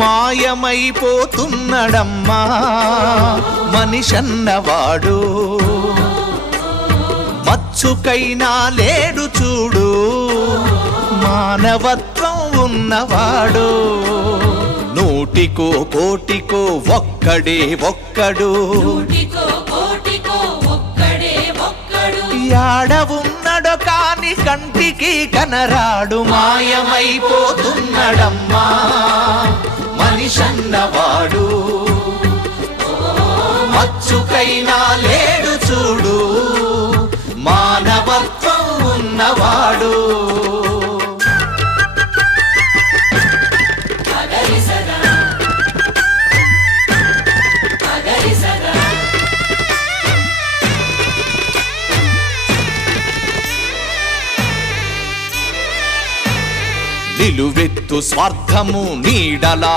మాయమైపోతున్నడమ్మా మనిషన్నవాడు, మచ్చుకైనా లేడు చూడు మానవత్వం ఉన్నవాడు. నూటికో కోటికో ఒక్కడే ఒక్కడు, యాడ ఉన్నడో కాని కంటికి కనరాడు. మాయమైపోతున్నడమ్మా మనిషన్నవాడు, మచ్చుకైనా లేడు చూడు మానవత్వం ఉన్నవాడు. నిలువెత్తు స్వార్థము నీడలా